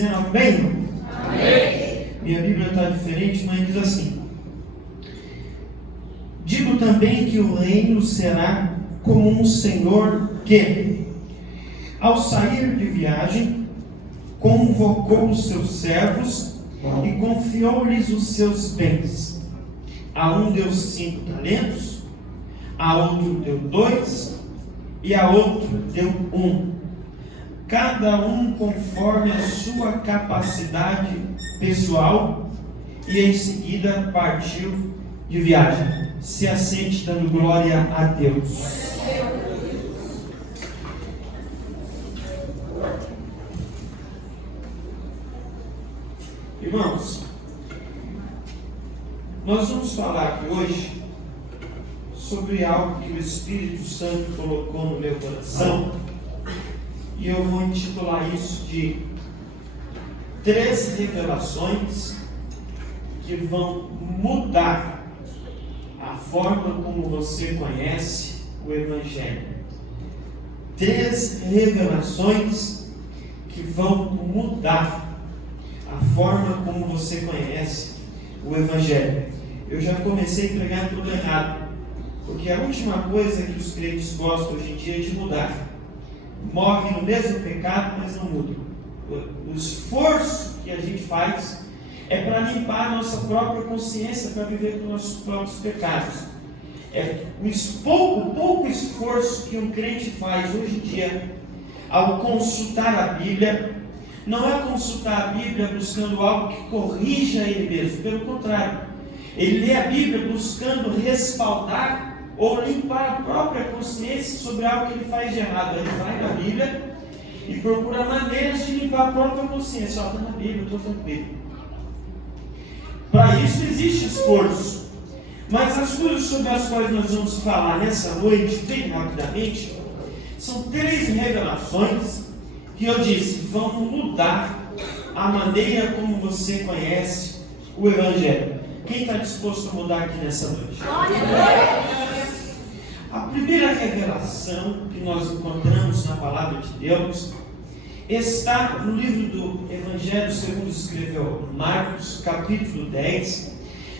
dizendo amém? Amém. Minha Bíblia está diferente, mas diz assim: digo também que o reino será como um senhor que, ao sair de viagem, convocou os seus servos e confiou-lhes os seus bens. A um deu 5 talentos, a outro deu 2, e a outro deu 1. Cada um conforme a sua capacidade pessoal, e em seguida partiu de viagem. Se assente dando glória a Deus. Irmãos, nós vamos falar aqui hoje sobre algo que o Espírito Santo colocou no meu coração, e eu vou intitular isso de 3 revelações que vão mudar a forma como você conhece o Evangelho. 3 revelações que vão mudar a forma como você conhece o Evangelho. Eu já comecei pregando tudo errado, porque a última coisa que os crentes gostam hoje em dia é de mudar. Morrem no mesmo pecado, mas não mudam. O esforço que a gente faz é para limpar a nossa própria consciência, para viver com nossos próprios pecados. É o pouco esforço que um crente faz hoje em dia ao consultar a Bíblia. Não é consultar a Bíblia buscando algo que corrija ele mesmo, pelo contrário, ele lê a Bíblia buscando respaldar ou limpar a própria consciência sobre algo que ele faz de errado. Ele vai na Bíblia e procura maneiras de limpar a própria consciência. Está na Bíblia, estou tranquilo. Para isso existe esforço. Mas as coisas sobre as quais nós vamos falar nessa noite, bem rapidamente, são 3 revelações que eu disse, vão mudar a maneira como você conhece o Evangelho. Quem está disposto a mudar aqui nessa noite? A primeira revelação que nós encontramos na Palavra de Deus está no livro do Evangelho segundo escreveu Marcos, capítulo 10,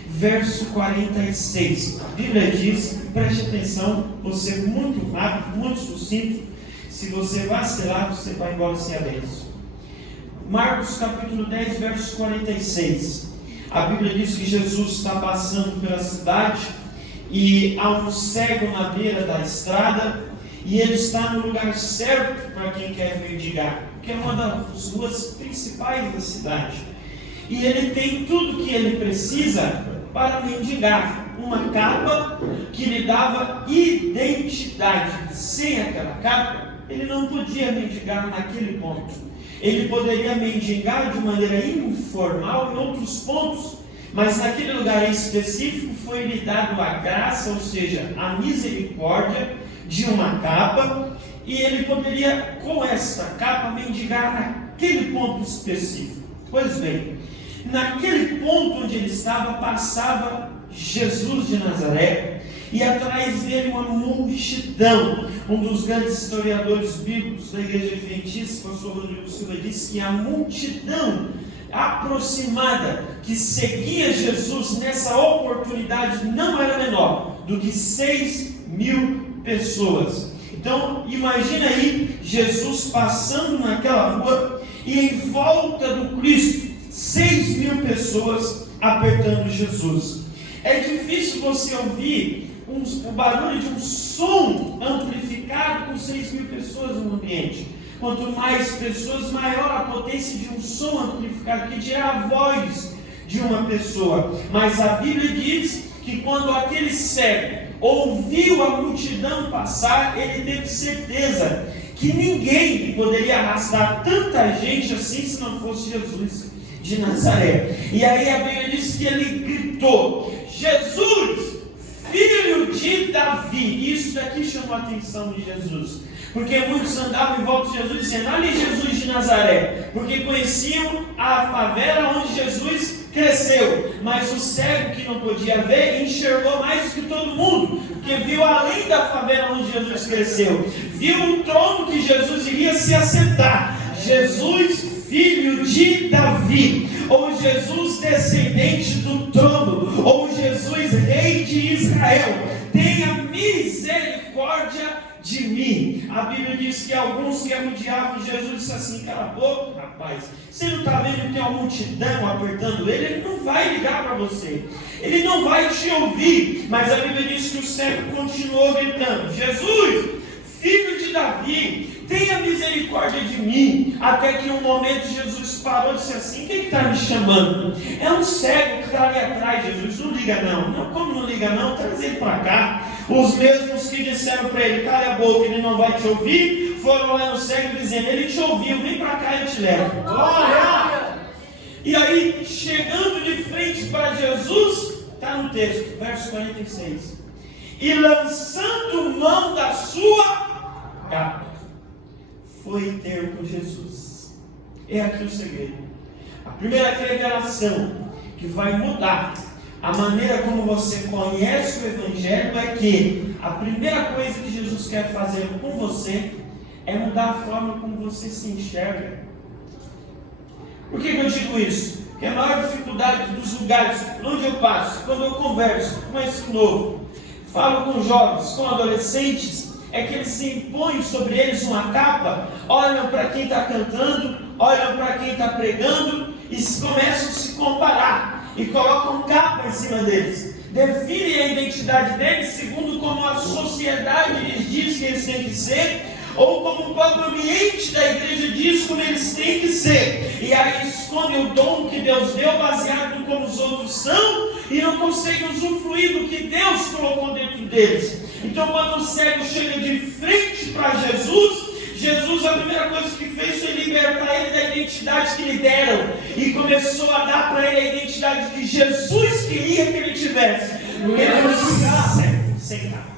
verso 46. A Bíblia diz, preste atenção, você muito rápido, muito sucinto. Se você vacilar, você vai embora sem a bênção. Marcos capítulo 10, verso 46. A Bíblia diz que Jesus está passando pela cidade e há um cego na beira da estrada, e ele está no lugar certo para quem quer mendigar, que é uma das ruas principais da cidade. E ele tem tudo que ele precisa para mendigar: uma capa que lhe dava identidade. Sem aquela capa, ele não podia mendigar naquele ponto. Ele poderia mendigar de maneira informal em outros pontos, mas naquele lugar específico foi lhe dado a graça, ou seja, a misericórdia de uma capa, e ele poderia, com esta capa, mendigar naquele ponto específico. Pois bem, naquele ponto onde ele estava, passava Jesus de Nazaré, e atrás dele uma multidão. Um dos grandes historiadores bíblicos da Igreja Adventista, o pastor Rodrigo Silva, disse que a multidão aproximada que seguia Jesus nessa oportunidade não era menor do que 6.000 pessoas. Então imagina aí Jesus passando naquela rua e em volta do Cristo 6.000 pessoas apertando Jesus. É difícil você ouvir o barulho de um som amplificado com 6.000 pessoas no ambiente. Quanto mais pessoas, maior a potência de um som amplificado, que dirá a voz de uma pessoa. Mas a Bíblia diz que quando aquele cego ouviu a multidão passar, ele teve certeza que ninguém poderia arrastar tanta gente assim se não fosse Jesus de Nazaré. E aí a Bíblia diz que ele gritou: Jesus, filho de Davi. Isso daqui chamou a atenção de Jesus, porque muitos andavam em volta de Jesus dizendo: ali Jesus de Nazaré, porque conheciam a favela onde Jesus cresceu. Mas o cego, que não podia ver, enxergou mais do que todo mundo, porque viu além da favela onde Jesus cresceu, viu o trono que Jesus iria se assentar. Jesus, filho de Davi, ou Jesus descendente do trono, ou Jesus rei de Israel, tenha misericórdia de mim. A Bíblia diz que alguns que rodeavam Jesus disse assim: cala a boca, rapaz, você não está vendo que tem uma multidão apertando ele não vai ligar para você, ele não vai te ouvir. Mas a Bíblia diz que o cego continuou gritando: Jesus, filho de Davi, tenha misericórdia de mim. Até que em um momento Jesus parou e disse assim: quem está me chamando? É um cego que está ali atrás. Jesus, não liga não. Não, como não liga não? Traz ele para cá. Os mesmos que disseram para ele: cala a boca, ele não vai te ouvir, foram lá no cego dizendo: ele te ouviu, vem para cá e eu te levo. Glória! E aí, chegando de frente para Jesus, está no texto, verso 46, e lançando mão da sua capa, foi ter com Jesus. É aqui o segredo. A primeira revelação que vai mudar a maneira como você conhece o Evangelho é que a primeira coisa que Jesus quer fazer com você é mudar a forma como você se enxerga. Por que eu digo isso? Porque a maior dificuldade dos lugares onde eu passo, quando eu converso com esse novo, falo com jovens, com adolescentes, é que eles se impõem sobre eles uma capa, olham para quem está cantando, olham para quem está pregando e começam a se comparar e colocam capa em cima deles. Definem a identidade deles segundo como a sociedade lhes diz que eles têm que ser, ou como o próprio ambiente da igreja diz como eles têm que ser. E aí escondem o dom que Deus deu baseado em como os outros são e não conseguem usufruir do que Deus colocou dentro deles. Então quando o cego chega de frente para Jesus, a primeira coisa que fez foi libertar ele da identidade que lhe deram e começou a dar para ele a identidade que Jesus queria que ele tivesse. Ele fosse cego, sem nada.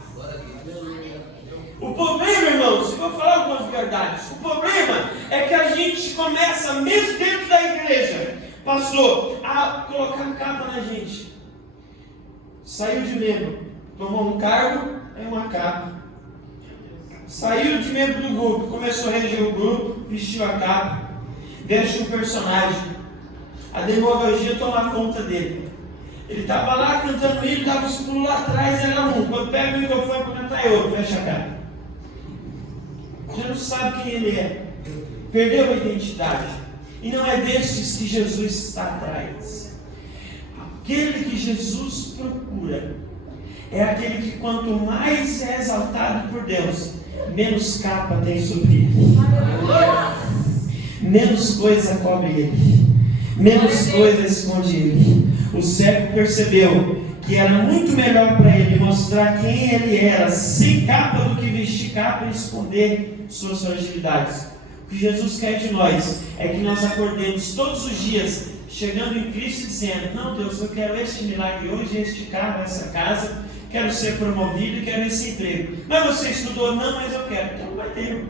O problema, irmãos, eu vou falar algumas verdades. O problema é que a gente começa, mesmo dentro da igreja, pastor, a colocar capa na gente. Saiu de membro, tomou um cargo, é uma capa. Saiu de membro do grupo, começou a reger o grupo, vestiu a capa, veste um personagem. A demagogia toma conta dele. Ele estava lá cantando hino, dava os pulos lá atrás, era um. Quando pega o microfone para cantar, é outro, fecha a cara. Você não sabe quem ele é. Perdeu a identidade. E não é desses que Jesus está atrás. Aquele que Jesus procura é aquele que quanto mais é exaltado por Deus, menos capa tem sobre ele. Menos coisa cobre ele. Menos coisa esconde ele. O cego percebeu que era muito melhor para ele mostrar quem ele era sem capa do que vestir capa e esconder suas fragilidades. O que Jesus quer de nós é que nós acordemos todos os dias chegando em Cristo e dizendo: não, Deus, eu quero este milagre hoje, este carro, essa casa, quero ser promovido e quero esse emprego. Mas você estudou? Não, mas eu quero. Então não vai ter.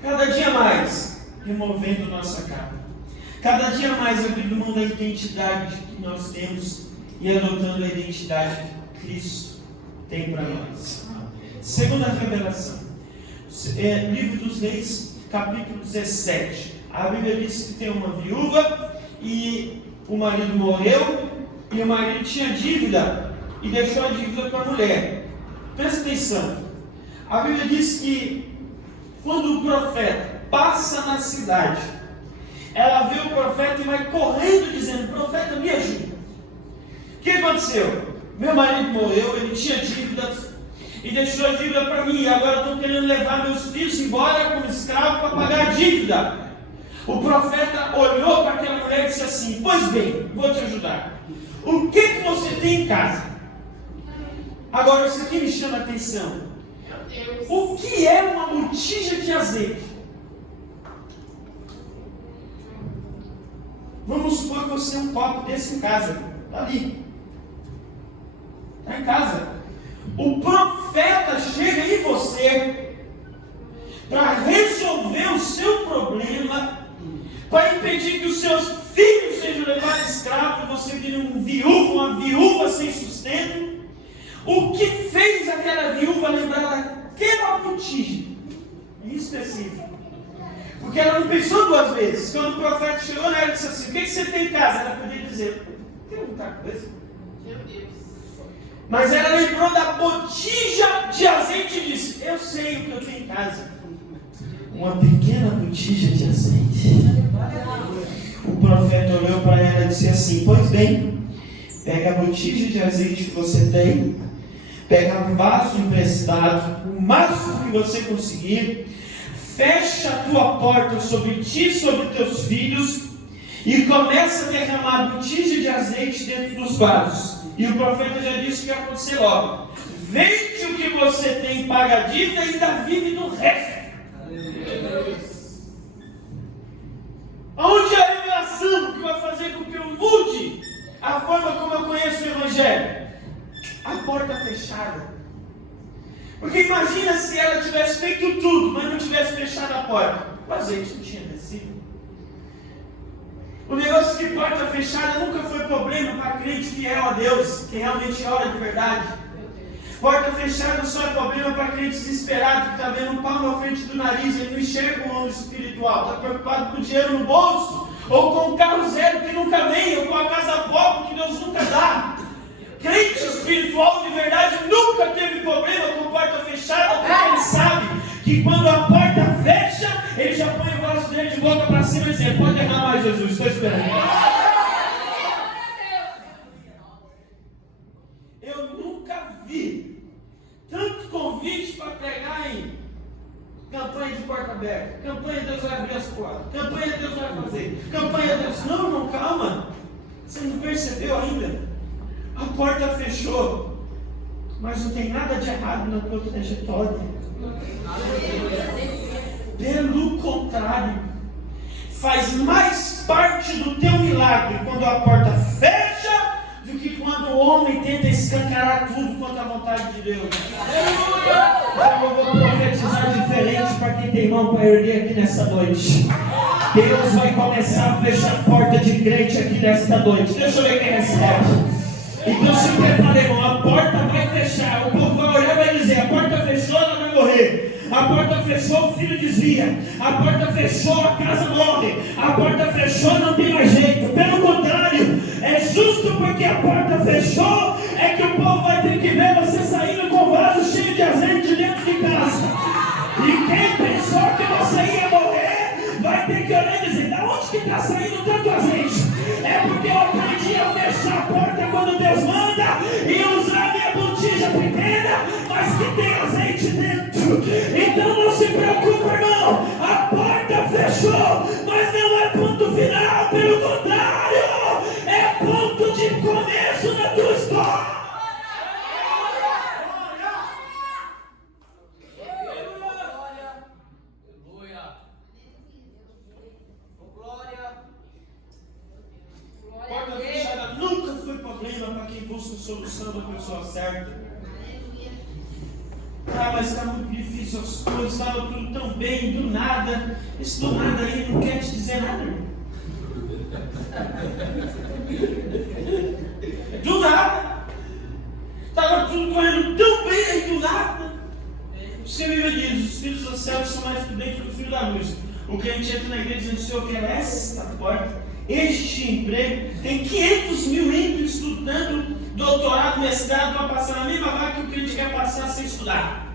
Cada dia mais removendo nossa capa. Cada dia mais abrindo mão da identidade que nós temos e adotando a identidade que Cristo tem para nós. Segunda revelação. Livro dos Reis, capítulo 17. A Bíblia diz que tem uma viúva e o marido morreu e o marido tinha dívida e deixou a dívida para a mulher. Presta atenção. A Bíblia diz que quando o profeta passa na cidade, ela vê o profeta e vai correndo dizendo: profeta, me ajuda. O que aconteceu? Meu marido morreu, ele tinha dívidas e deixou a dívida para mim, e agora estão querendo levar meus filhos embora como escravo para pagar a dívida. O profeta olhou para aquela mulher e disse assim: pois bem, vou te ajudar. O que você tem em casa? Agora isso aqui me chama a atenção. O que é uma botija de azeite? Vamos supor que você tem um copo desse em casa. Está ali. Está em casa. O profeta chega em você para resolver o seu problema, para impedir que os seus filhos sejam levados escravos, você vira um viúvo, uma viúva sem sustento. O que fez aquela viúva lembrar daquela botija em específico? Porque ela não pensou duas vezes. Quando o profeta chegou nela e disse assim: o que você tem em casa? Ela podia dizer: tem muita coisa. Meu Deus. Mas ela lembrou da botija de azeite e disse: eu sei o que eu tenho em casa. Uma pequena botija de azeite. O profeta olhou para ela e disse assim: pois bem, pega a botija de azeite que você tem, pega um vaso emprestado, o máximo que você conseguir, fecha a tua porta sobre ti e sobre teus filhos e começa a derramar a botija de azeite dentro dos vasos. E o profeta já disse que ia acontecer logo. Vende o que você tem, paga a dívida e ainda vive do resto. Onde é a revelação que vai fazer com que eu mude a forma como eu conheço o Evangelho? A porta fechada. Porque imagina se ela tivesse feito tudo, mas não tivesse fechado a porta. O azeite não tinha descido. O negócio de porta fechada nunca foi problema para crente fiel a Deus, que realmente ora de verdade. Porta fechada só é problema para crente desesperado, que está vendo um pau na frente do nariz, ele não enxerga o mundo espiritual, está preocupado com o dinheiro no bolso, ou com o carro zero que nunca vem, ou com a casa pobre que Deus nunca dá. Crente espiritual de verdade nunca teve problema com porta fechada, porque ele sabe que quando a porta fecha, ele já põe o braço dele de boca para cima e diz: pode derramar, Jesus, estou esperando. Eu nunca vi tanto convite para pegar em campanha de porta aberta, campanha Deus vai abrir as portas, campanha Deus vai fazer, campanha Deus. Não, irmão, calma, você não percebeu ainda? A porta fechou, mas não tem nada de errado na tua trajetória. Pelo contrário, faz mais parte do teu milagre quando a porta fecha do que quando o homem tenta escancarar tudo contra a vontade de Deus. Então eu vou profetizar diferente para quem tem mão para erguer aqui nessa noite. Deus vai começar a fechar a porta de crente aqui nesta noite. Deixa eu ver quem recebe. Então se prepare, irmão, a porta vai fechar, o povo vai olhar e vai dizer: a porta fechou, ela vai morrer. A porta fechou, o filho desvia. A porta fechou, a casa morre. A porta fechou, não tem mais jeito. Pelo contrário, é justo porque a porta fechou, é que o povo vai ter que ver você saindo com o vaso cheio de azeite dentro de casa. E quem pensou que você ia morrer, vai ter que olhar e dizer: da onde que está saindo tanto azeite? É porque eu aprendi a fechar a porta quando Deus manda e usar a minha botija pequena, mas que tem azeite dentro. Então não se preocupe, irmão, a porta fechou, mas não é ponto final, pelo contrário, é ponto de começo na tua história. Porta fechada nunca foi problema para quem busca a solução da pessoa certa. Ah, mas está muito difícil as coisas, estava tudo tão bem, do nada. Esse do nada aí não quer te dizer nada, irmão. Do nada. Estava tudo correndo tão bem aí, do nada. Você me diz: os filhos do céu são mais prudentes do que o filho da luz. O crente entra na igreja dizendo: Senhor, eu quero esta porta, este emprego. Tem 500 mil ímpios estudando doutorado, mestrado, para passar na mesma vaga que o crente quer passar sem estudar.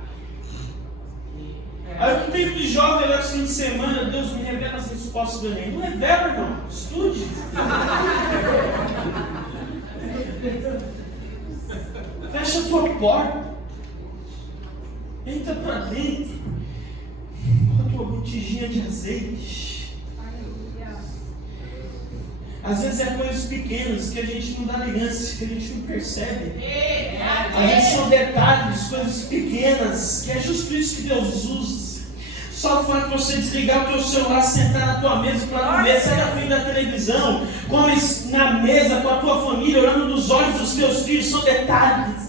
Aí o que tem de jovem agora, esse fim de semana: Deus me revela as respostas do Enem. Não revela, irmão, estude. Fecha a tua porta, entra para dentro com a tua botijinha de azeite. Às vezes é coisas pequenas que a gente não dá ligança, que a gente não percebe. Às vezes são detalhes, coisas pequenas, que é justo isso que Deus usa. Só o fato de você desligar o teu celular, sentar na tua mesa para comer, sair da frente da televisão, come na mesa com a tua família, olhando nos olhos dos teus filhos, são detalhes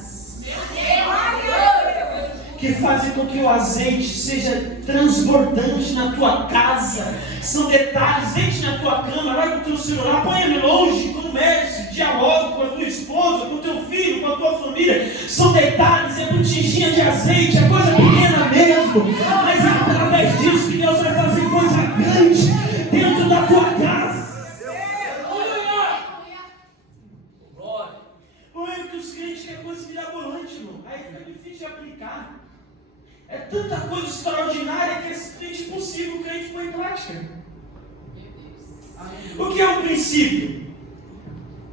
que fazem com que o azeite seja transbordante na tua casa. São detalhes. Deite na tua cama, vai com o teu celular, põe ele longe, converse, dialogue com a tua esposa, com o teu filho, com a tua família. São detalhes, é botijinha de azeite, é coisa pequena mesmo, mas é através disso que Deus vai fazer coisa tanta coisa extraordinária que é impossível o crente pôr em prática. O que é um princípio?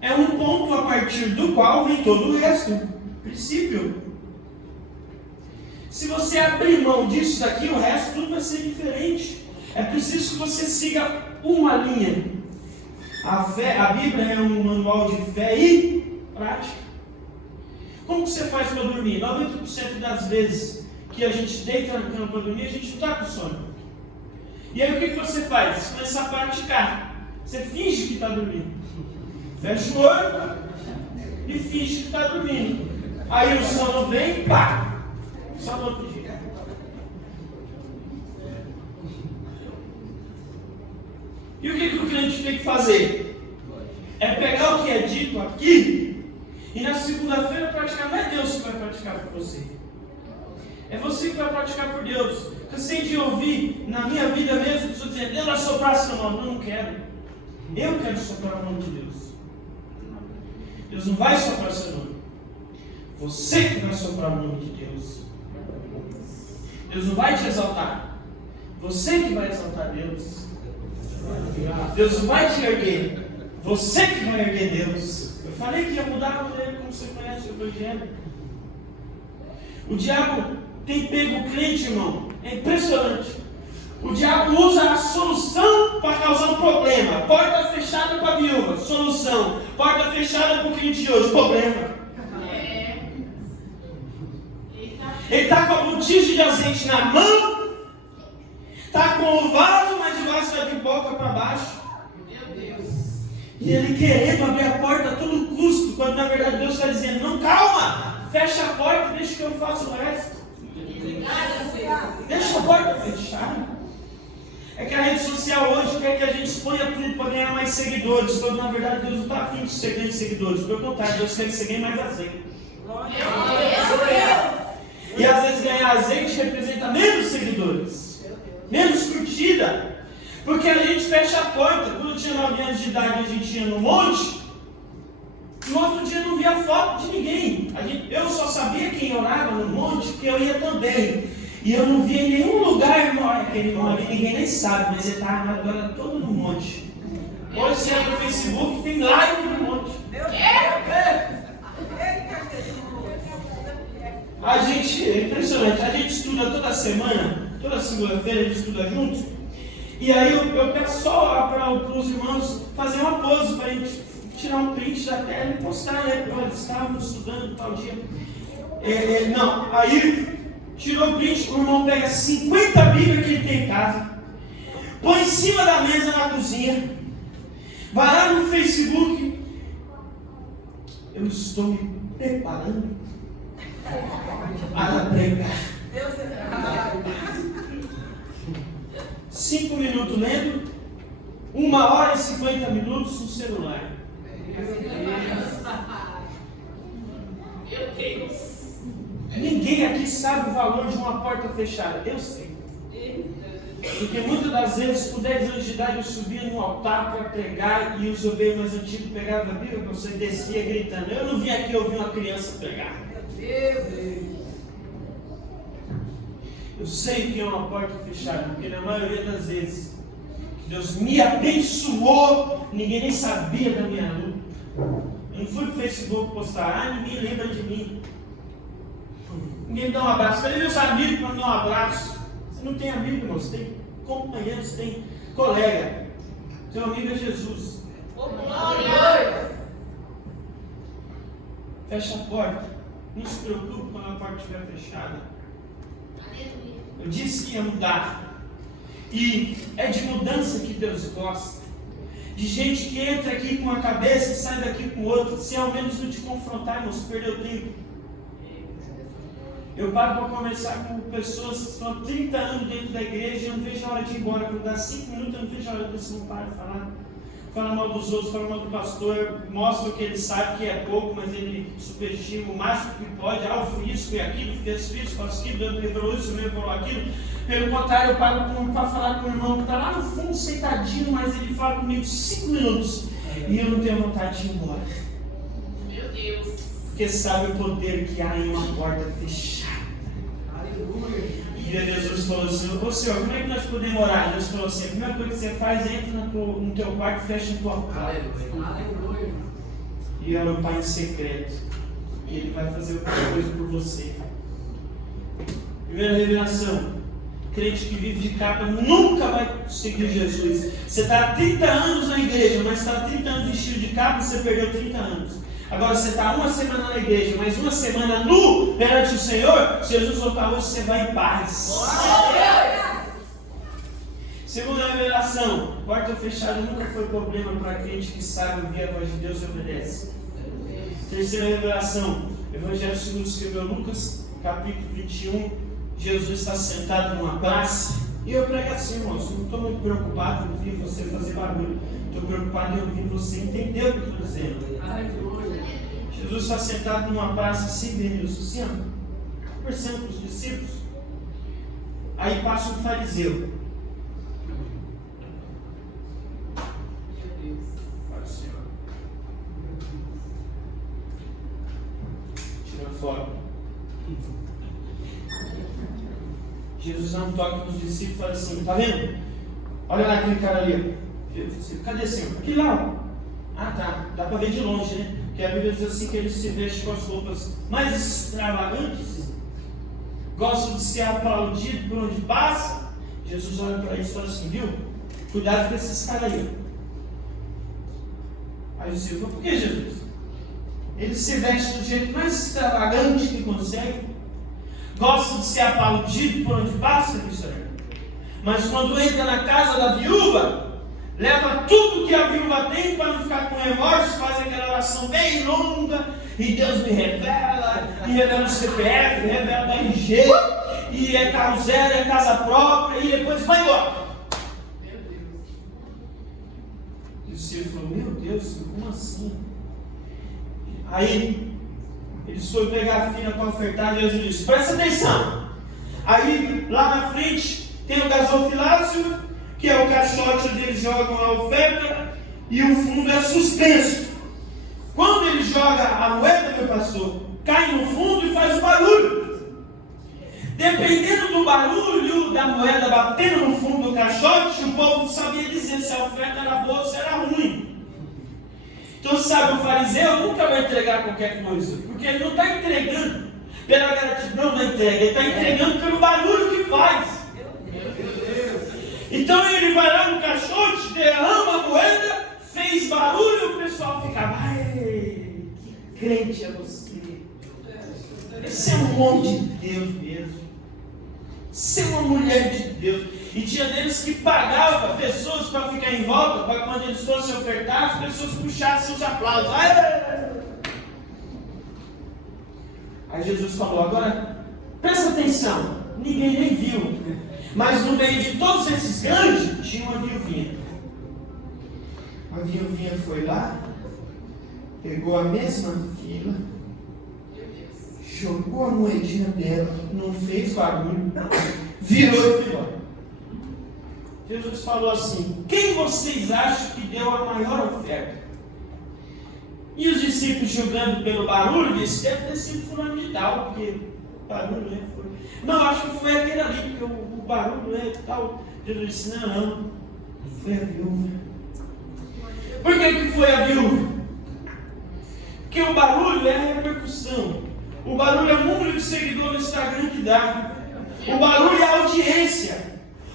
É um ponto a partir do qual vem todo o resto. Princípio. Se você abrir mão disso daqui, o resto tudo vai ser diferente. É preciso que você siga uma linha. A Bíblia é um manual de fé e prática. Como que você faz para dormir? 90% das vezes que a gente deita na cama para dormir, a gente não está com sono. E aí o que você faz? Você começa a praticar. Você finge que está dormindo. Fecha o olho e finge que está dormindo. Aí o sono vem e pá! Só no outro dia. E o que o crente tem que fazer? É pegar o que é dito aqui e na segunda-feira praticar. Não é Deus que vai praticar por você. É você que vai praticar por Deus. Cansei de ouvir na minha vida mesmo pessoas dizendo: Deus vai soprar seu nome. Eu não quero. Eu quero soprar o nome de Deus. Deus não vai soprar seu nome. Você que vai soprar o nome de Deus. Deus não vai te exaltar. Você que vai exaltar Deus. Deus não vai te erguer. Você que vai erguer Deus. Eu falei que ia mudar a maneira como você conhece o Evangelho. O diabo tem pego o crente, irmão. É impressionante. O diabo usa a solução para causar um problema. Porta fechada para a viúva. Solução. Porta fechada para o crente de hoje. Problema. Ele está com a botija de azeite na mão. Está com o vaso, mas o vaso está de boca para baixo. Meu Deus. E ele querendo abrir a porta a todo custo. Quando na verdade Deus está dizendo: não, calma. Fecha a porta e deixa que eu faça o resto. Deixa a porta fechada. É que a rede social hoje quer que a gente exponha tudo para ganhar mais seguidores. Quando na verdade Deus não está afim de ser ganhar seguidores. Pelo contrário, Deus quer que você ganhe mais azeite. E às vezes ganhar azeite representa menos seguidores, menos curtida. Porque a gente fecha a porta. Quando eu tinha 9 anos de idade, a gente ia no monte. No outro dia não via foto de ninguém. Eu só sabia quem orava no monte, porque eu ia também. E eu não via em nenhum lugar, irmão. Aquele irmão ali, ninguém nem sabe, mas ele está armado agora todo no monte. Hoje você entra no Facebook, tem live no monte. A gente, é impressionante, a gente estuda toda semana, toda segunda-feira a gente estuda junto. E aí eu peço só para os irmãos fazer uma pose para a gente tirar um print da tela e postar, né? Olha, estávamos estudando tal dia. Não, aí tirou o print, o irmão pega 50 Bíblias que ele tem em casa, põe em cima da mesa na cozinha, vai lá no Facebook. Eu estou me preparando para pregar. 5 minutos lendo, 1 hora e 50 minutos no celular. Meu Deus. Ninguém aqui sabe o valor de uma porta fechada. Eu sei. Porque muitas das vezes, com 10 anos de idade, eu subia no altar para pregar e os obreiros mais antigos pegavam a Bíblia, você descia gritando. Eu não vim aqui ouvir uma criança pregar. Eu sei que é uma porta fechada, porque na maioria das vezes Deus me abençoou, ninguém nem sabia da minha luta. Eu não fui pro Facebook postar, ninguém lembra de mim. Ninguém me dá um abraço. Cadê meus amigos para me dar um abraço? Você não tem amigo, irmão, você tem companheiro, você tem colega. Seu amigo é Jesus. Fecha a porta. Não se preocupe quando a porta estiver fechada. Eu disse que ia mudar. E é de mudança que Deus gosta. De gente que entra aqui com uma cabeça e sai daqui com outra. Se ao menos não te confrontar, irmão, você perdeu tempo. Eu paro para conversar com pessoas que estão há 30 anos dentro da igreja e eu não vejo a hora de ir embora. Quando dá 5 minutos, eu não vejo a hora de você não parar de falar. Fala mal dos outros, fala mal do pastor, mostra que ele sabe que é pouco, mas ele subestima o máximo que pode. Eu fui isso, fui aquilo, fez isso, faço aquilo, Deus me revelou isso, me revelou aquilo. Pelo contrário, eu paro para falar com o irmão que está lá no fundo sentadinho, mas ele fala comigo 5 minutos e eu não tenho vontade de ir embora. Meu Deus. Porque sabe o poder que há em uma porta fechada. Aleluia. E dia Jesus falou assim: ô Senhor, como é que nós podemos orar? Jesus falou assim: a primeira coisa que você faz é entra no teu quarto e fecha a tua porta. E ora o Pai em secreto. E Ele vai fazer alguma coisa por você. Primeira revelação: crente que vive de capa nunca vai seguir Jesus. Você está há 30 anos na igreja, mas está há 30 anos vestido de capa, você perdeu 30 anos. Agora você está uma semana na igreja, mas uma semana nu perante o Senhor, Jesus voltar hoje, você vai em paz. Segunda revelação: porta fechada nunca foi problema para crente que sabe ouvir a voz de Deus e obedece. Terceira revelação: Evangelho segundo escreveu Lucas, capítulo 21. Jesus está sentado numa praça. E eu prego assim, irmãos, não estou muito preocupado em ouvir você fazer barulho. Estou preocupado em ouvir você entender o que eu estou dizendo. Jesus está sentado numa praça assim, Deus, assim, ó, conversando com os discípulos. Aí passa um fariseu. Tira foto. Jesus dá um toque nos discípulos e fala assim: tá vendo? Olha lá aquele cara ali. Cadê, Senhor? Aquele lá. Ah, tá. Dá para ver de longe, né? Porque a Bíblia diz assim que ele se veste com as roupas mais extravagantes, gosta de ser aplaudido por onde passa. Jesus olha para eles e fala assim: viu? Cuidado com esses caras aí. Aí o Senhor falou: por que, Jesus? Ele se veste do jeito mais extravagante que consegue, gosta de ser aplaudido por onde passa, mas quando entra na casa da viúva, leva tudo que a viúva tem para não ficar com remorso, faz aquela oração bem longa, e Deus me revela, e revela o CPF, revela o RG, e é carro zero, é casa própria, e depois vai embora. Meu Deus. E o Senhor falou: meu Deus, como assim? Aí eles foram pegar a fila para ofertar, e Jesus disse: presta atenção. Aí lá na frente tem o gasofilácio, que é o caixote onde eles jogam a oferta, e o fundo é suspenso. Quando ele joga a moeda, meu pastor, cai no fundo e faz o barulho. Dependendo do barulho da moeda batendo no fundo do caixote, o povo sabia dizer se a oferta era boa ou se era ruim. Então, sabe, o fariseu nunca vai entregar qualquer coisa, porque ele não está entregando pela gratidão da entrega, ele está entregando pelo barulho que faz. Então ele vai lá no caixote, derrama a moeda, fez barulho, o pessoal fica: ai, que crente é você? Esse é um homem de Deus mesmo. Você é uma mulher de Deus. E tinha deles que pagavam pessoas para ficar em volta, para quando eles fossem ofertar, as pessoas puxassem os aplausos. Aí Jesus falou: agora presta atenção, ninguém nem viu, mas no meio de todos esses grandes tinha uma viuvinha. A viuvinha foi lá, pegou a mesma fila, jogou a moedinha dela, não fez barulho, virou e foi embora. Jesus falou assim: quem vocês acham que deu a maior oferta? E os discípulos, julgando pelo barulho, disseram: deve ter sido fulano de tal, porque barulho foi. Não, acho que foi aquele ali, porque o barulho é tal. Jesus disse: não, foi a viúva. Por que foi a viúva? Porque o barulho é a repercussão. O barulho é o número de seguidores no Instagram que dá. O barulho é a audiência.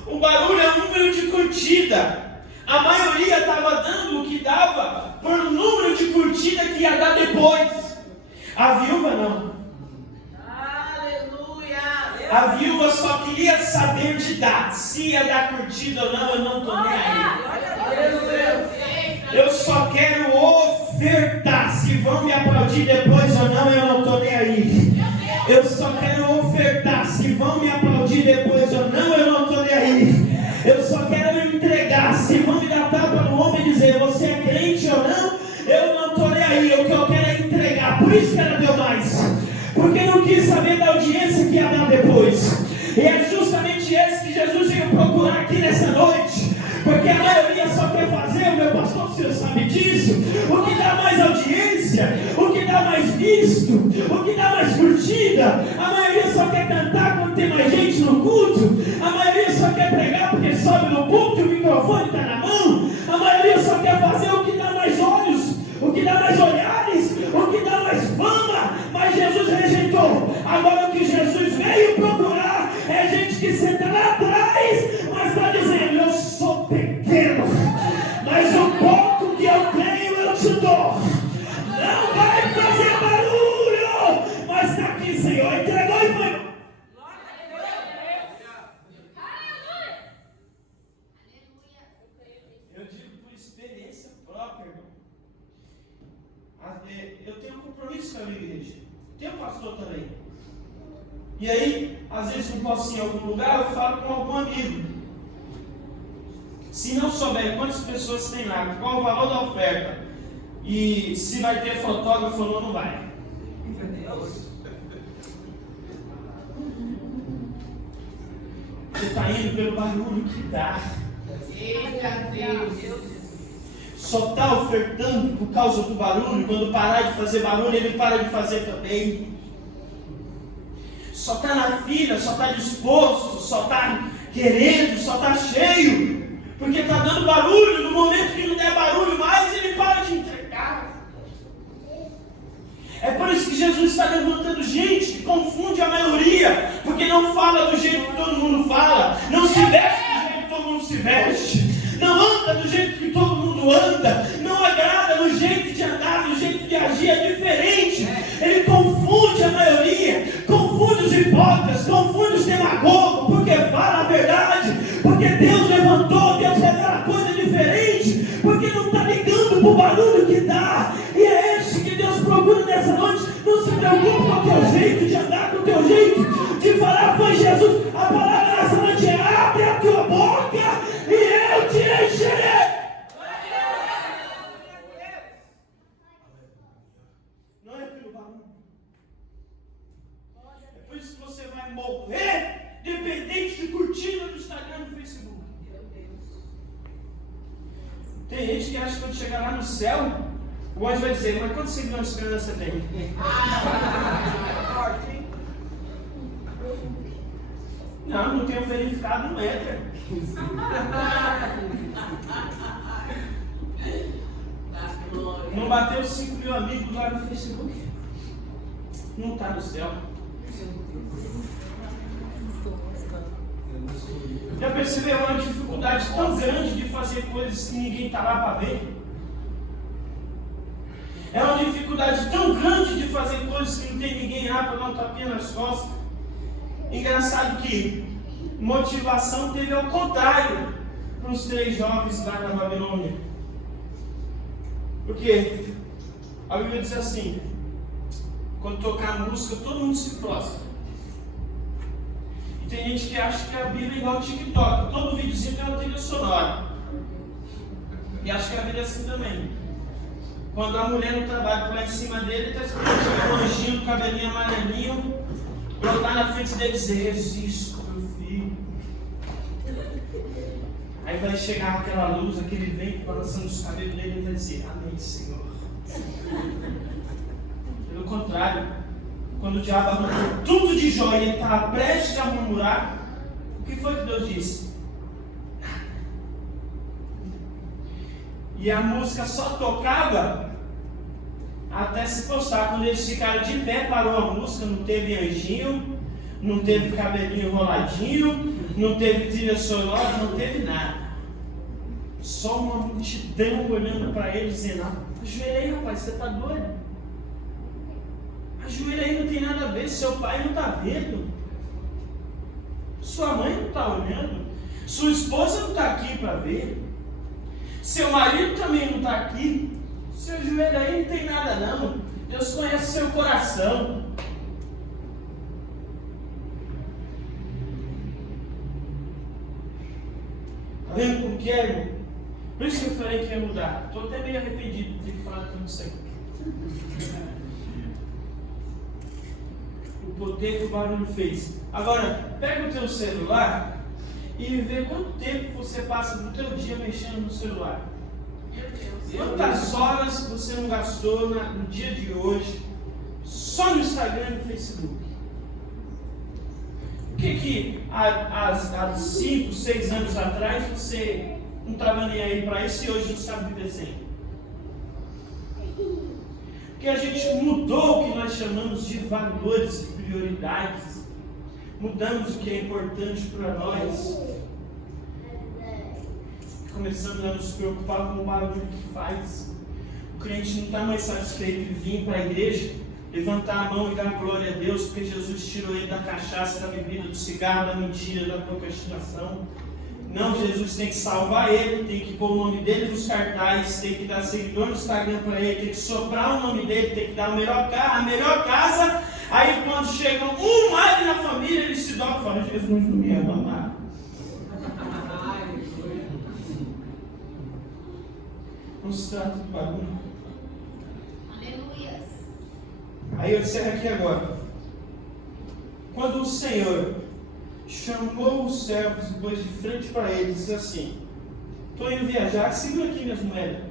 O barulho é o número de curtida. A maioria estava dando o que dava por número de curtida que ia dar depois. A viúva não. Aleluia! A viúva só queria saber de dar. Se ia dar curtida ou não, eu não estou nem aí. Eu só quero ofertar. Se vão me aplaudir depois ou não, eu não estou nem aí. Eu só quero ofertar. Se vão me aplaudir depois ou não, eu não estou nem aí. Eu só quero entregar. Se vão me dar tapa no ombro e dizer: você é crente ou não, eu não estou nem aí. O que eu quero é entregar. Por isso que ela deu mais. Porque não quis saber da audiência que ia dar depois. E é justamente esse que Jesus veio procurar aqui nessa noite. Porque a maioria só quer fazer, o meu pastor, você sabe disso, o que dá mais audiência, o que dá mais visto, o que dá mais curtida. A maioria só quer cantar quando tem mais gente no culto. microfone está na mão, a maioria só quer fazer o que dá mais olhos, o que dá mais olhares, o que dá mais fama, mas Jesus rejeitou. Agora o que Jesus veio procurar é gente que senta lá atrás, mas está dizendo: eu sou pequeno, mas o pouco que eu tenho eu te dou. Não vai fazer barulho, mas está aqui, Senhor. Entregou e foi. Eu digo por experiência própria, irmão. Eu tenho um compromisso com a minha igreja. Tem um pastor também. E aí, às vezes não posso ir em algum lugar, eu falo com algum amigo. Se não souber quantas pessoas tem lá, qual o valor da oferta, e se vai ter fotógrafo ou não vai. Você está indo pelo barulho que dá. Eita Deus. Só está ofertando por causa do barulho. Quando parar de fazer barulho, ele para de fazer também. Só está na fila, só está disposto, só está querendo, só está cheio. Porque está dando barulho. No momento que não der barulho mais, ele para de entregar. É por isso que Jesus está levantando gente que confunde a maioria. Porque não fala do jeito que todo mundo fala. Não se veste do jeito que todo mundo se veste. Não anda do jeito que todo mundo anda, não agrada no jeito de andar, no jeito de agir, é diferente. Ele confunde a maioria, confunde os hipócritas, confunde os demagogos, porque fala a verdade, porque Deus levantou, Deus revela coisa diferente, porque não está ligando para o barulho que dá. E é esse que Deus procura nessa noite. Não se preocupe com o teu jeito de andar, com o teu jeito de falar. Foi Jesus. A palavra nessa noite é: abre a tua boca e eu te encherei. Não é pelo barulho. É por isso que você vai morrer dependente de curtida no Instagram e no Facebook. Tem gente que acha que quando chegar lá no céu, o anjo vai dizer: mas quantos seguidores no Instagram você tem? Não tenho verificado, não entra. Não bateu 5 mil amigos lá no Facebook. Não está no céu. Já percebeu uma dificuldade tão grande de fazer coisas que ninguém está lá para ver? É uma dificuldade tão grande de fazer coisas que não tem ninguém lá para dar um tapinha nas costas. Engraçado que motivação teve ao contrário para os 3 jovens lá na Babilônia. Porque a Bíblia diz assim: quando tocar a música, todo mundo se prostra. E tem gente que acha que a Bíblia é igual ao TikTok, todo videozinho tem uma trilha sonora. E acha que a Bíblia é assim também. Quando a mulher no trabalho pular em cima dele, está escutando um anjinho, cabelinho amarelinho, brotar na frente dele e dizer: resisto, meu filho. Aí vai chegar aquela luz, aquele vento balançando os cabelos dele e vai dizer: amém, Senhor. Pelo contrário, quando o diabo arrancou tudo de jóia e ele estava prestes a murmurar, o que foi que Deus disse? E a música só tocava até se postar. Quando eles ficaram de pé, parou a música, não teve anjinho, não teve cabelinho enroladinho, não teve trilha sonora, não teve nada. Só uma multidão olhando para eles dizendo: ajoelha aí, rapaz, você está doido? Ajoelha aí, não tem nada a ver, seu pai não está vendo, sua mãe não está olhando, sua esposa não está aqui para ver, seu marido também não está aqui. Se ajoelha aí, não tem nada não. Deus conhece seu coração. Está vendo como que é, irmão? Por isso que eu falei que ia mudar. Estou até meio arrependido de ter falado com isso aí. O poder que o barulho fez. Agora, pega o teu celular e vê quanto tempo você passa do teu dia mexendo no celular. Quantas horas você não gastou no dia de hoje só no Instagram e no Facebook? O que há 5, 6 anos atrás você não estava nem aí para isso e hoje não sabe viver sem. Porque a gente mudou o que nós chamamos de valores e prioridades. Mudamos o que é importante para nós. Começamos a nos preocupar com o barulho que faz. O crente não está mais satisfeito em vir para a igreja, levantar a mão e dar glória a Deus, porque Jesus tirou ele da cachaça, da bebida, do cigarro, da mentira, da procrastinação. Não, Jesus tem que salvar ele, tem que pôr o nome dele nos cartazes, tem que dar seguidor no Instagram para ele, tem que soprar o nome dele, tem que dar o melhor carro, a melhor casa. Aí quando chega um mais na família, ele se dobra e fala: Jesus não me ama mais. Não se trata de bagulho. Aleluia. Aí eu encerro aqui agora. Quando o Senhor chamou os servos e pôs de frente para eles, disse assim: estou indo viajar, segura aqui minhas moedas.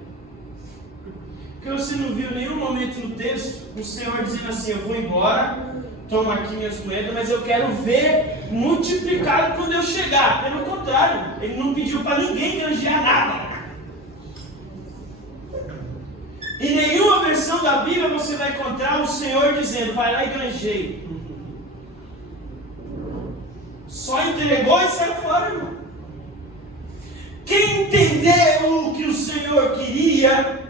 Porque você não viu nenhum momento no texto o Senhor dizendo assim: eu vou embora, toma aqui minhas moedas, mas eu quero ver multiplicado quando eu chegar. Pelo contrário, ele não pediu para ninguém granjear nada. Em nenhuma versão da Bíblia você vai encontrar o Senhor dizendo: vai lá e granjeie. Só entregou e saiu fora, irmão. Quem entendeu o que o Senhor queria,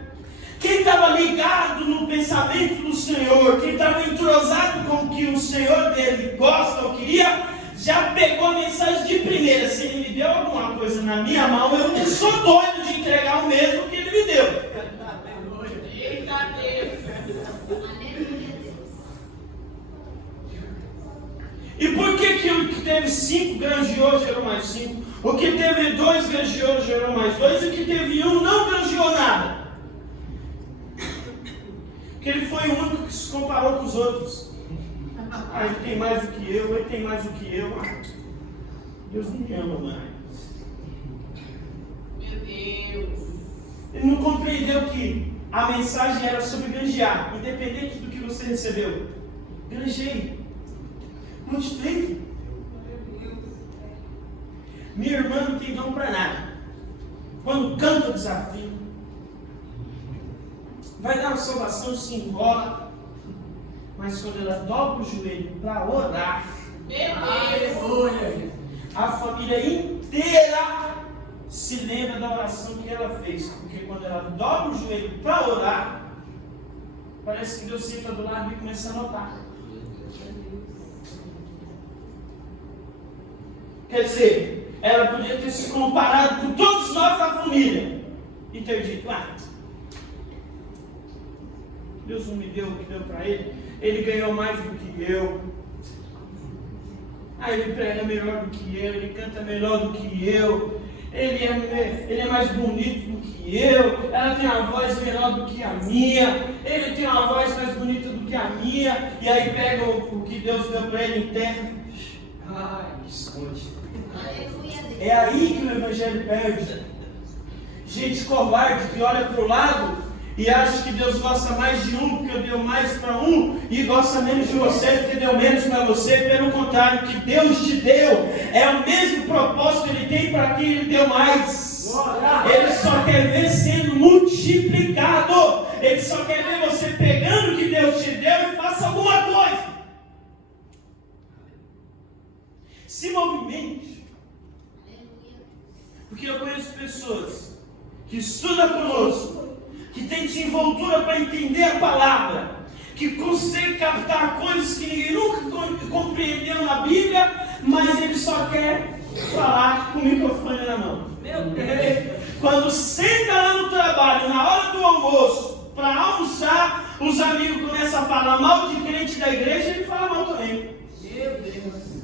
quem estava ligado no pensamento do Senhor, quem estava entrosado com o que o Senhor dele gosta ou queria, já pegou a mensagem de primeira. Se ele me deu alguma coisa na minha mão, eu não sou doido de entregar o mesmo que ele me deu. Eita Deus. E por que o que teve 5 granjeou gerou mais 5? O que teve 2 granjeou gerou mais 2? E o que teve 1 não granjeou nada? Porque ele foi o único que se comparou com os outros. Ah, ele tem mais do que eu, ele tem mais do que eu. Ah, Deus não me ama mais. Meu Deus. Ele não compreendeu que a mensagem era sobre granjear, independente do que você recebeu. Granjeie. Multiplique. Minha irmã não tem dom para nada. Quando canta o desafio, vai dar uma salvação, se enrola. Mas quando ela dobra o joelho para orar, Meu Deus. a família inteira se lembra da oração que ela fez. Porque quando ela dobra o joelho para orar, parece que Deus senta do lado e começa a notar. Quer dizer, ela podia ter se comparado com todos nós da família e ter dito: Deus não me deu o que deu para ele, ele ganhou mais do que eu, ele prega melhor do que eu, ele canta melhor do que eu, ele é mais bonito do que eu, ela tem uma voz melhor do que a minha, ele tem uma voz mais bonita do que a minha, e aí pega o que Deus deu para ele em terra, esconde. É aí que o Evangelho perde. Gente covarde que olha para o lado e acha que Deus gosta mais de um porque deu mais para um e gosta menos de você porque deu menos para você. Pelo contrário, o que Deus te deu é o mesmo propósito que Ele tem para quem Ele deu mais. Ele só quer ver sendo multiplicado. Ele só quer ver você pegando o que Deus te deu e faça alguma coisa. Se movimente. Porque eu conheço pessoas que estudam conosco, que têm desenvoltura para entender a palavra, que conseguem captar coisas que ninguém nunca compreendeu na Bíblia, mas ele só quer falar com o microfone na mão. Meu Deus! Quando senta lá no trabalho, na hora do almoço, para almoçar, os amigos começam a falar mal de crente da igreja, ele fala mal também. Meu Deus!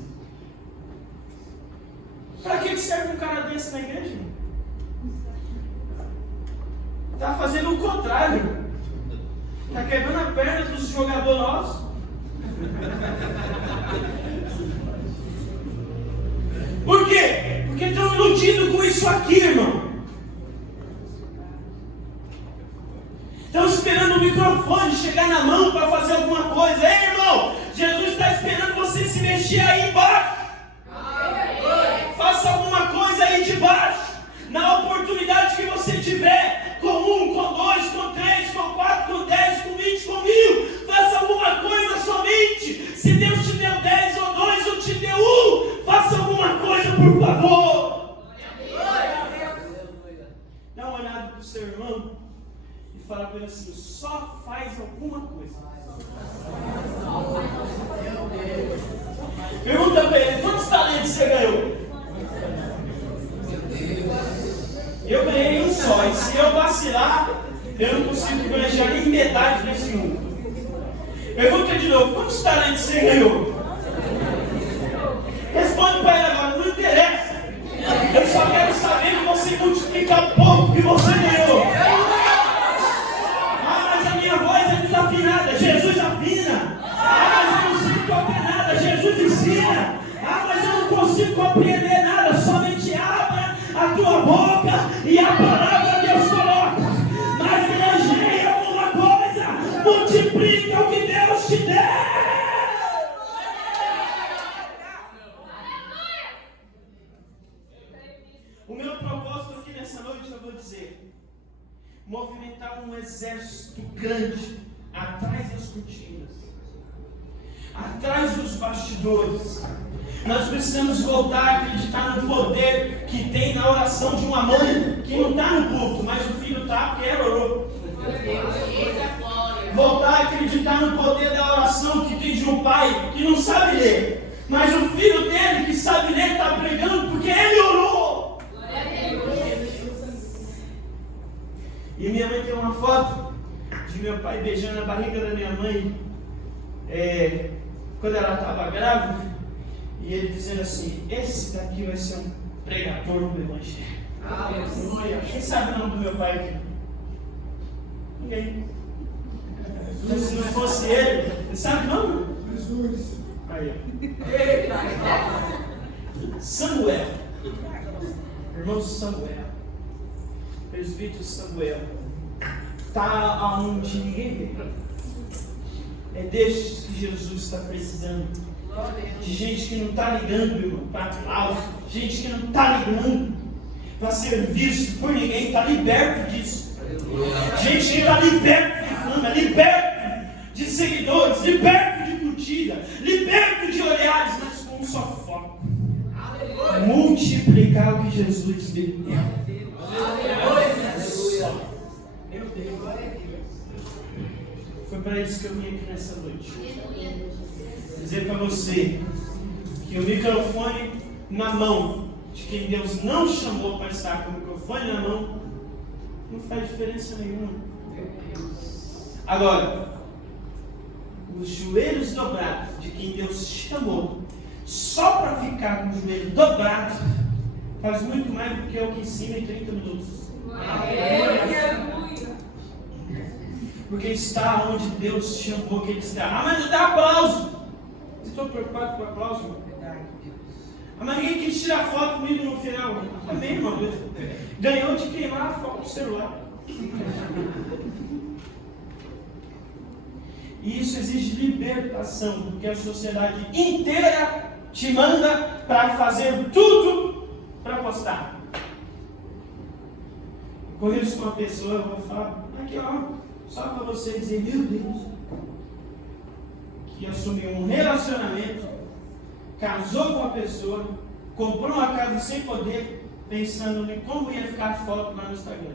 Para que serve um cara desse na igreja? Está fazendo o contrário. Está quebrando a perna dos jogadores nossos. Por quê? Porque estão iludidos com isso aqui, irmão. Estão esperando o microfone chegar na mão para fazer alguma coisa. Ei, irmão, Jesus está esperando você se mexer aí embaixo. Faça alguma coisa aí de baixo. Na oportunidade você tiver, com 1, com 2, com 3, com 4, com 10, com 20, com 1000, faça alguma coisa somente. Se Deus te deu 10 ou 2 ou te deu 1, faça alguma coisa, por favor. Dá uma olhada para o seu irmão e fala para ele assim: só faz alguma coisa. Pergunta para ele: quantos talentos você ganhou? Eu ganhei um só, e se eu vacilar, eu não consigo ganhar nem metade desse um. Pergunta de novo: quantos talentos você ganhou? Responde para ele agora: não interessa. Eu só quero saber que você multiplica pouco que você ganhou. Ah, mas a minha voz é desafinada. Jesus afina. Ah, mas eu não sei tocar nada. Jesus ensina. Ah, mas eu não consigo compreender nada. Somente abra a tua boca e a palavra Deus coloca. Mas granjeia alguma coisa. Multiplica o que Deus te der. O meu propósito aqui nessa noite, eu vou dizer: movimentar um exército grande atrás das cortinas, atrás dos bastidores. Nós precisamos voltar a acreditar no poder que tem na oração de uma mãe que não está no culto, mas o filho está porque ela orou. Voltar a acreditar no poder da oração que tem de um pai que não sabe ler, mas o filho dele que sabe ler está pregando porque ele orou. E minha mãe tem uma foto de meu pai beijando a barriga da minha mãe quando ela estava grávida, e ele dizendo assim: esse daqui vai ser um pregador do Evangelho. Quem sabe o nome do meu pai aqui? Ninguém. Mas se não fosse ele, você sabe o nome? Jesus. Aí, ó. Samuel. Irmão Samuel. Presbítero Samuel. Está aonde ninguém vê. É destes que Jesus está precisando. De gente que não está ligando, irmão, para aplauso. Gente que não está ligando para ser visto por ninguém. Está liberto disso. Gente que está liberto de fama, liberto de seguidores, liberto de curtida, liberto de olhares, mas com um só foco: multiplicar o que Jesus me deu. Meu Deus. Foi para isso que eu vim aqui nessa noite. Dizer para você que o microfone na mão de quem Deus não chamou para estar com o microfone na mão não faz diferença nenhuma. Agora, os joelhos dobrados de quem Deus chamou só para ficar com o joelho dobrado faz muito mais do que o que ensina em 30 minutos. Porque está onde Deus chamou que ele está. Ah, mas não dá aplauso. Estou preocupado com o aplauso. Ah, mas ninguém quis tirar foto comigo no final. Também, irmão. Ganhou de queimar a foto do celular. E isso exige libertação, porque a sociedade inteira te manda para fazer tudo para postar. Conheço uma pessoa, eu vou falar aqui, ó, só para você dizer: meu Deus, que assumiu um relacionamento, casou com a pessoa, comprou uma casa sem poder, pensando em como ia ficar a foto lá no Instagram.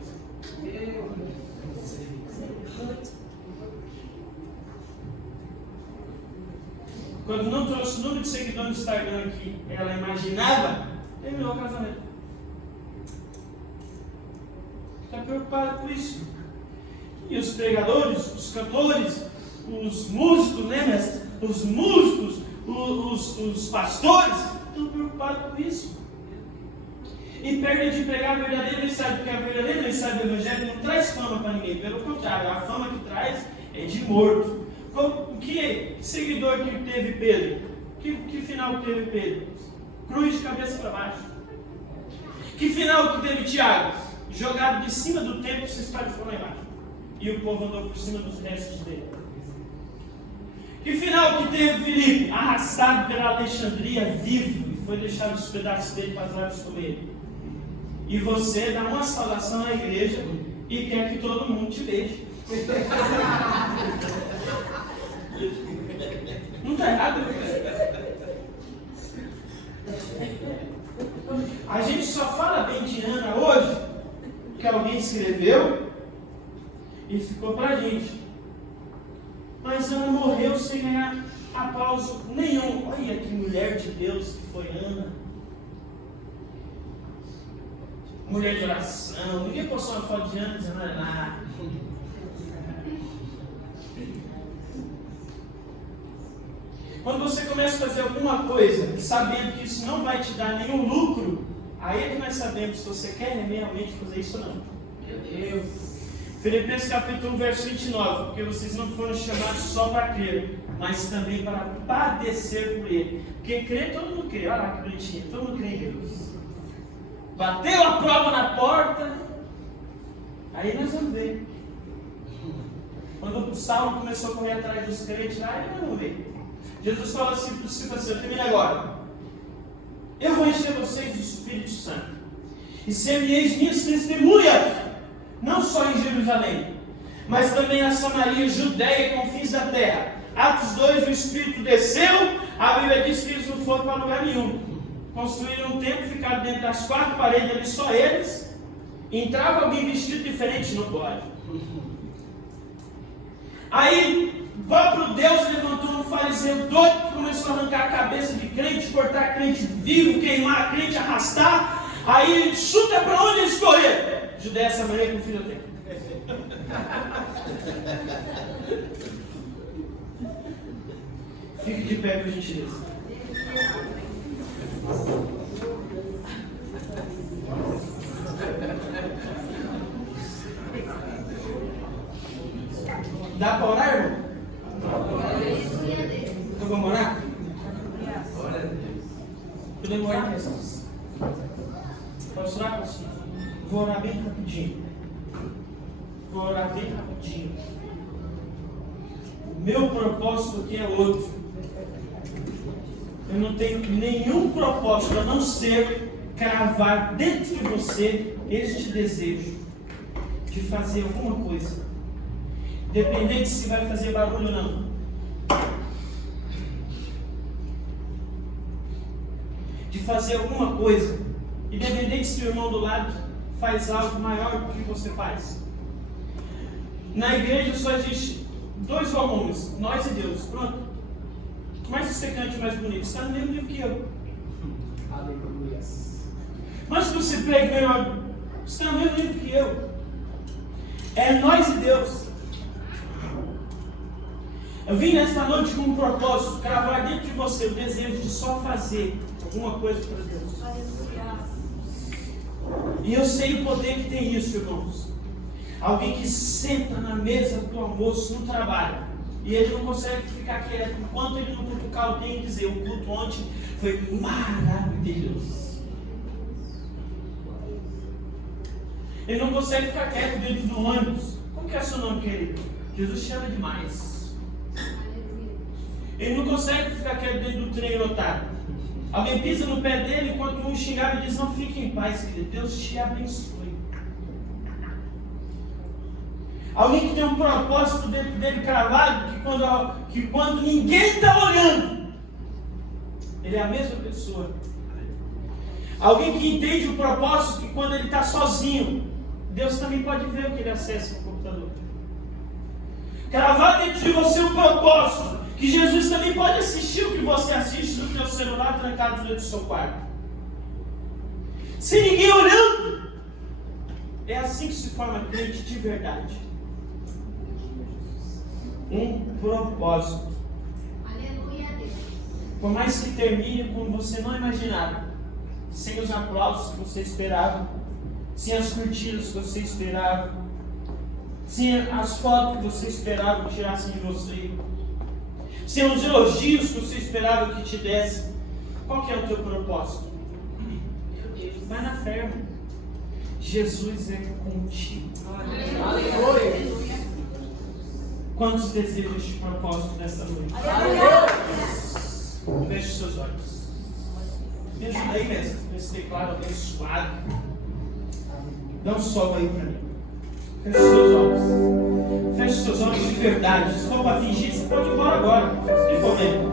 Quando não trouxe o número de seguidores no Instagram que ela imaginava, terminou o casamento. Está preocupado com isso. E os pregadores, os cantores, os músicos, né, mestre? Os músicos, os pastores, estão preocupados com isso. E perdem de pregar a verdadeira mensagem, porque a verdadeira mensagem do Evangelho não traz fama para ninguém. Pelo contrário, a fama que traz é de morto. Que seguidor que teve Pedro? Que final que teve Pedro? Cruz de cabeça para baixo. Que final que teve Tiago? Jogado de cima do templo, se espalhou lá embaixo. E o povo andou por cima dos restos dele. Que final que teve Filipe? Arrastado pela Alexandria vivo, e foi deixado os pedaços dele para as aves comerem. E você dá uma saudação à igreja e quer que todo mundo te beije. Não está errado, A gente só fala bem de Ana hoje que alguém escreveu e ficou pra gente. Mas Ana morreu sem ganhar aplauso nenhum. Olha que mulher de Deus que foi Ana. Mulher de oração. Ninguém postou uma foto de Ana dizendo nada. Quando você começa a fazer alguma coisa sabendo que isso não vai te dar nenhum lucro, aí é que nós sabemos se você quer realmente fazer isso ou não. Meu Deus. Filipenses capítulo 1, verso 29. Porque vocês não foram chamados só para crer, mas também para padecer por Ele. Porque crer, todo mundo crê. Olha lá que bonitinho. Todo mundo crê em Deus. Bateu a prova na porta. Aí nós vamos ver. Quando o Saulo começou a correr atrás dos crentes lá, aí nós vamos ver. Jesus fala assim para os discípulos, termina agora. Eu vou encher vocês do Espírito Santo. E ser-me-eis minhas testemunhas, não só em Jerusalém, mas também na Samaria, Judeia e confins da terra. Atos 2, o Espírito desceu, a Bíblia diz que eles não foram para lugar nenhum. Construíram um templo, ficaram dentro das 4 paredes ali, só eles. Entrava alguém vestido diferente, não pode. Aí, o próprio Deus levantou um fariseu doido que começou a arrancar a cabeça de crente, cortar crente vivo, queimar crente, arrastar. Aí, chuta para onde eles correram? Judeia, Samaria, com filho dele. Fique de pé, por gentileza. Dá para orar, irmão? Então vamos orar? Podemos orar, Jesus? Posso orar, pastor? Vou orar bem rapidinho. O meu propósito aqui é outro. Eu não tenho nenhum propósito a não ser cravar dentro de você este desejo de fazer alguma coisa. Independente se vai fazer barulho ou não. De fazer alguma coisa. Independente se o irmão do lado faz algo maior do que você faz. Na igreja só existe 2 volumes, nós e Deus. Pronto. Mais você cante mais bonito. Você está no mesmo nível que eu. Aleluia. Mas se você pregue melhor, você está no mesmo nível que eu. É nós e Deus. Eu vim nesta noite com um propósito, cravar dentro de você o desejo de só fazer alguma coisa para Deus. E eu sei o poder que tem isso, irmãos. Alguém que senta na mesa do almoço no trabalho e ele não consegue ficar quieto enquanto ele não cutucar alguém e dizer: o culto ontem foi maravilhoso. Ele não consegue ficar quieto dentro do ônibus. Como que é seu nome, querido? Jesus chama demais. Ele não consegue ficar quieto dentro do trem lotado. Alguém pisa no pé dele enquanto um xingava e diz: não fique em paz, querido, Deus te abençoe. Alguém que tem um propósito dentro dele cravado, que quando ninguém está olhando, ele é a mesma pessoa. Alguém que entende o propósito, que quando ele está sozinho, Deus também pode ver o que ele acessa no computador. Cravado dentro de você o propósito, que Jesus também pode assistir o que você assiste no teu celular trancado dentro do seu quarto. Sem ninguém olhando. É assim que se forma crente de verdade. Um propósito. Aleluia, Deus. Por mais que termine como você não imaginava, sem os aplausos que você esperava, sem as curtidas que você esperava, sem as fotos que você esperava que tirassem de você, sem os elogios que você esperava que te desse, qual que é o teu propósito? Vai na fé, irmão. Jesus é contigo. Aleluia. Quantos desejam este propósito nessa noite? Feche seus olhos. Me ajuda aí, mestre, com esse teclado abençoado. Dá um sol aí para mim. Feche os seus olhos. Feche os seus olhos de verdade. Se for para fingir, você pode ir embora agora. Não tem problema.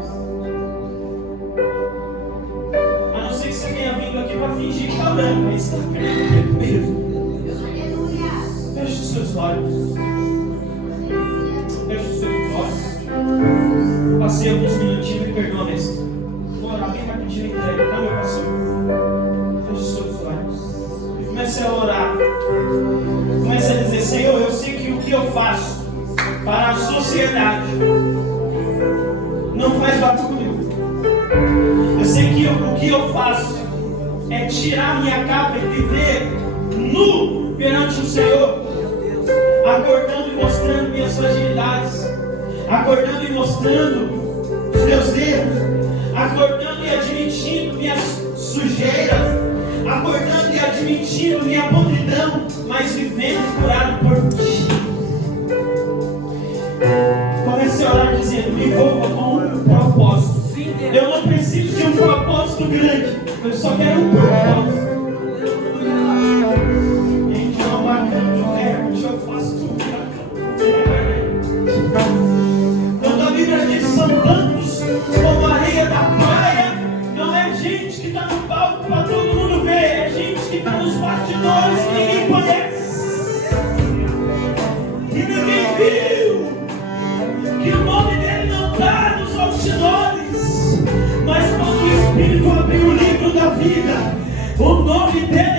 A não ser que você tenha vindo aqui para fingir que está orando, mas está querendo mesmo. Feche os seus olhos. Feche os seus olhos. Passei alguns minutinhos, me perdoa, mestre. Vou orar bem rapidinho, tá, meu pastor? Feche os seus olhos. E comece a orar. Comece a dizer: Senhor, eu sei que o que eu faço para a sociedade não faz barulho. Eu sei que o que eu faço é tirar minha capa e viver nu perante o Senhor, acordando e mostrando minhas fragilidades, acordando e mostrando os meus erros, acordando e admitindo minhas sujeiras, acordando e admitindo minha podridão, mas vivendo curado por Ti. Comece a orar dizendo: me envolva com um propósito. Eu não preciso de um propósito grande, eu só quero um propósito. Eu faço tudo. Quando a Bíblia diz são tantos como a areia da praia, não é gente que está no palco para todo mundo ver, é gente que está nos bastidores que ninguém conhece, que ninguém viu, que o nome dele não está nos outdoors, mas quando o Espírito abriu o livro da vida, o nome dele